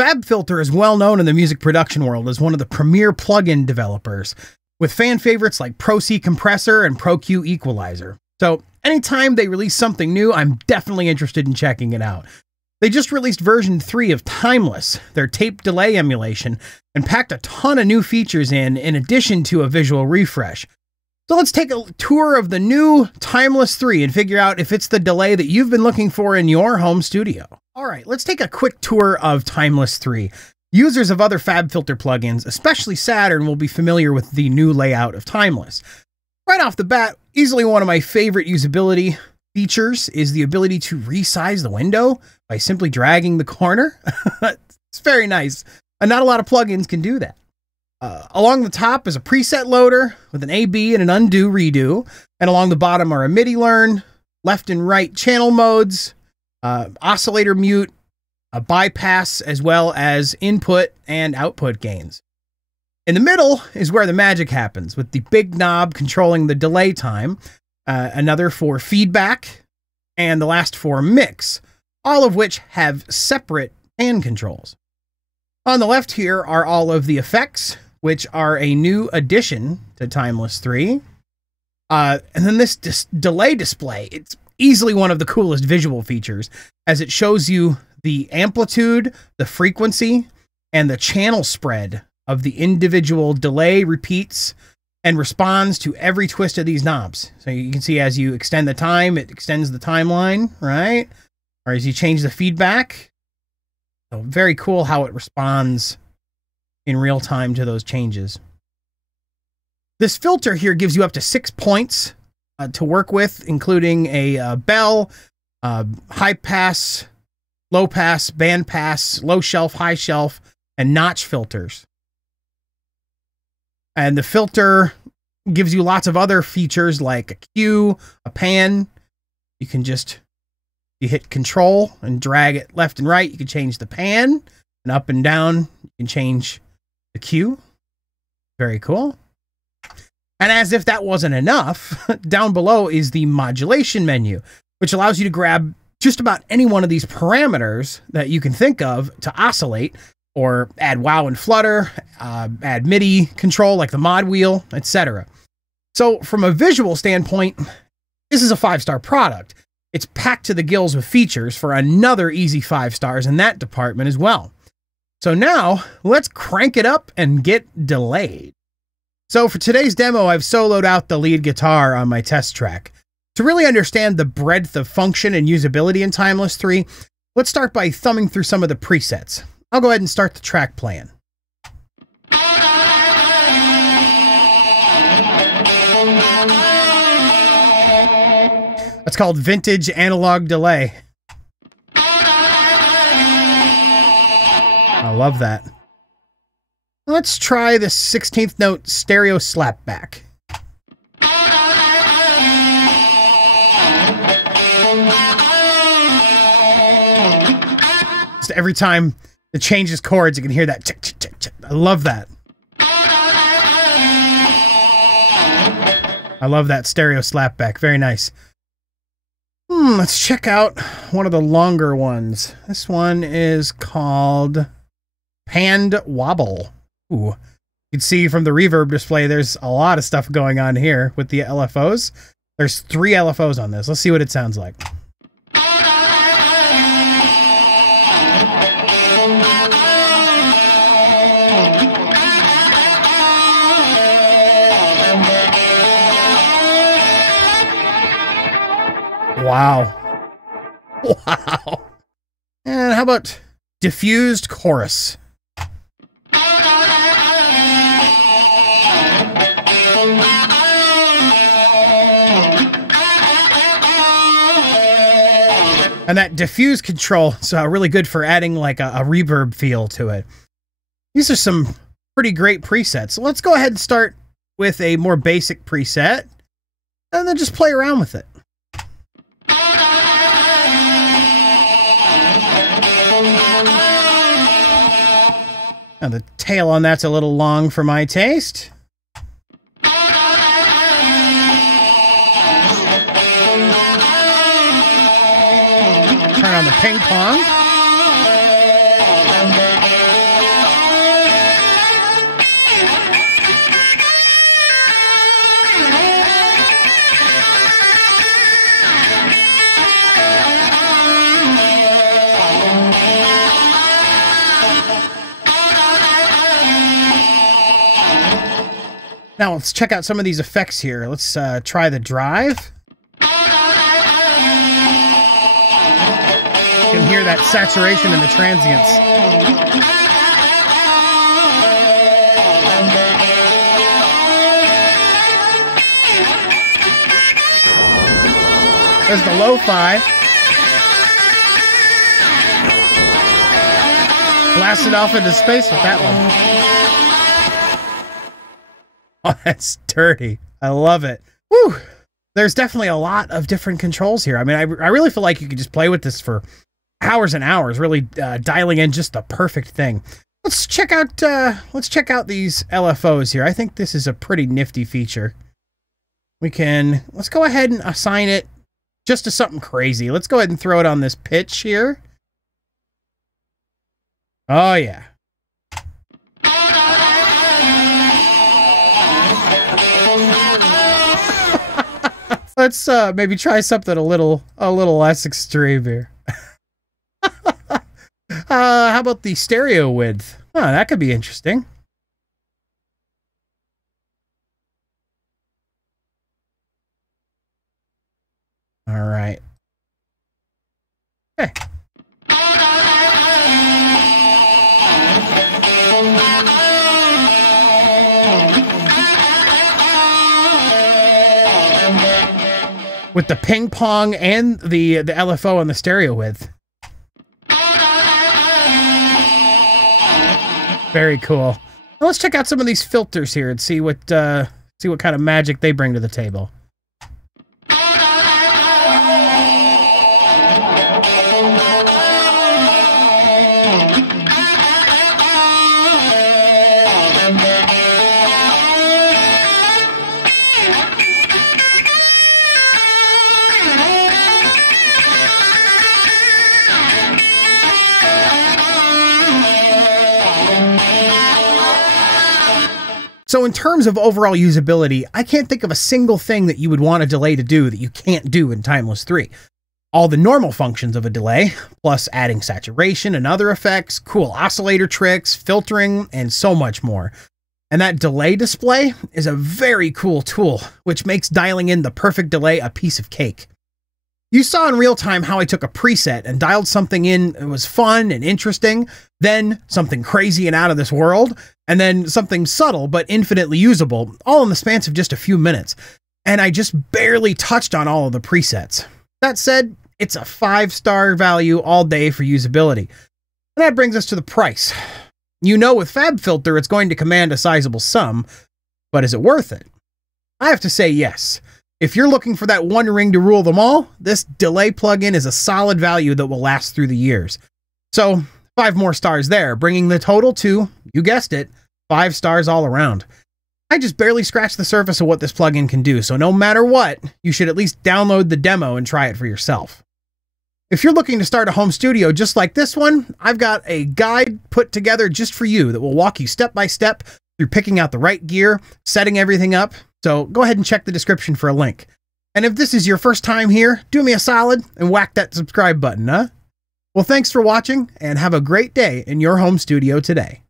FabFilter is well known in the music production world as one of the premier plugin developers, with fan favorites like Pro C Compressor and Pro Q Equalizer. So anytime they release something new, I'm definitely interested in checking it out. They just released version 3 of Timeless, their tape delay emulation, and packed a ton of new features in addition to a visual refresh. So let's take a tour of the new Timeless 3 and figure out if it's the delay that you've been looking for in your home studio. All right, let's take a quick tour of Timeless 3. Users of other FabFilter plugins, especially Saturn, will be familiar with the new layout of Timeless. Right off the bat, easily one of my favorite usability features is the ability to resize the window by simply dragging the corner. It's very nice. And not a lot of plugins can do that. Along the top is a preset loader with an A/B and an undo redo. And along the bottom are a MIDI learn, left and right channel modes, oscillator mute, a bypass, as well as input and output gains. In the middle is where the magic happens, with the big knob controlling the delay time, another for feedback, and the last for mix, all of which have separate hand controls. On the left here are all of the effects, which are a new addition to Timeless 3. And then this delay display, it's easily one of the coolest visual features, as it shows you the amplitude, the frequency, and the channel spread of the individual delay repeats and responds to every twist of these knobs. So you can see as you extend the time, it extends the timeline, right? Or as you change the feedback. So very cool how it responds in real time to those changes. This filter here gives you up to 6 points to work with, including a bell, high pass, low pass, band pass, low shelf, high shelf, and notch filters. And the filter gives you lots of other features like a cue, a pan. You can just, you hit control and drag it left and right. You can change the pan, and up and down, you can change the cue. Very cool. And as if that wasn't enough, down below is the modulation menu, which allows you to grab just about any one of these parameters that you can think of to oscillate, or add wow and flutter, add MIDI control like the mod wheel, etc. So from a visual standpoint, this is a 5-star product. It's packed to the gills with features for another easy 5 stars in that department as well. So now let's crank it up and get delayed. So for today's demo, I've soloed out the lead guitar on my test track. To really understand the breadth of function and usability in Timeless 3, let's start by thumbing through some of the presets. I'll go ahead and start the track playing. That's called Vintage Analog Delay. I love that. Let's try the 16th note stereo slapback. Just every time it changes chords, you can hear that tick, tick, tick, tick. I love that. I love that stereo slapback. Very nice. Let's check out one of the longer ones. This one is called Panned Wobble. Ooh. You can see from the reverb display, there's a lot of stuff going on here with the LFOs. There's 3 LFOs on this. Let's see what it sounds like. Wow. Wow. And how about diffused chorus? And that diffuse control is really good for adding like a reverb feel to it. These are some pretty great presets. So let's go ahead and start with a more basic preset and then just play around with it. Now the tail on that's a little long for my taste. Turn on the ping pong. Now let's check out some of these effects here. Let's try the drive. You can hear that saturation in the transients. There's the lo-fi. Blasted off into space with that one. Oh, that's dirty. I love it. Woo! There's definitely a lot of different controls here. I mean, I really feel like you could just play with this for hours and hours, really dialing in just the perfect thing. Let's check out these LFOs here. I think this is a pretty nifty feature. Let's go ahead and assign it just to something crazy. Let's go ahead and throw it on this pitch here. Oh yeah. Let's maybe try something a little less extreme here. How about the stereo width? Oh, that could be interesting. All right. Okay. With the ping pong and the LFO and the stereo width. Very cool. Now let's check out some of these filters here and see what kind of magic they bring to the table. So in terms of overall usability, I can't think of a single thing that you would want a delay to do that you can't do in Timeless 3. All the normal functions of a delay, plus adding saturation and other effects, cool oscillator tricks, filtering, and so much more. And that delay display is a very cool tool, which makes dialing in the perfect delay a piece of cake. You saw in real time how I took a preset and dialed something in that was fun and interesting, then something crazy and out of this world, and then something subtle but infinitely usable, all in the span of just a few minutes. And I just barely touched on all of the presets. That said, it's a 5-star value all day for usability. And that brings us to the price. You know with FabFilter it's going to command a sizable sum, but is it worth it? I have to say yes. If you're looking for that one ring to rule them all, this delay plugin is a solid value that will last through the years. So 5 more stars there, bringing the total to, you guessed it, 5 stars all around. I just barely scratched the surface of what this plugin can do, so no matter what, you should at least download the demo and try it for yourself. If you're looking to start a home studio just like this one, I've got a guide put together just for you that will walk you step by step through picking out the right gear, setting everything up. So go ahead and check the description for a link. And if this is your first time here, do me a solid and whack that subscribe button, huh? Well, thanks for watching and have a great day in your home studio today.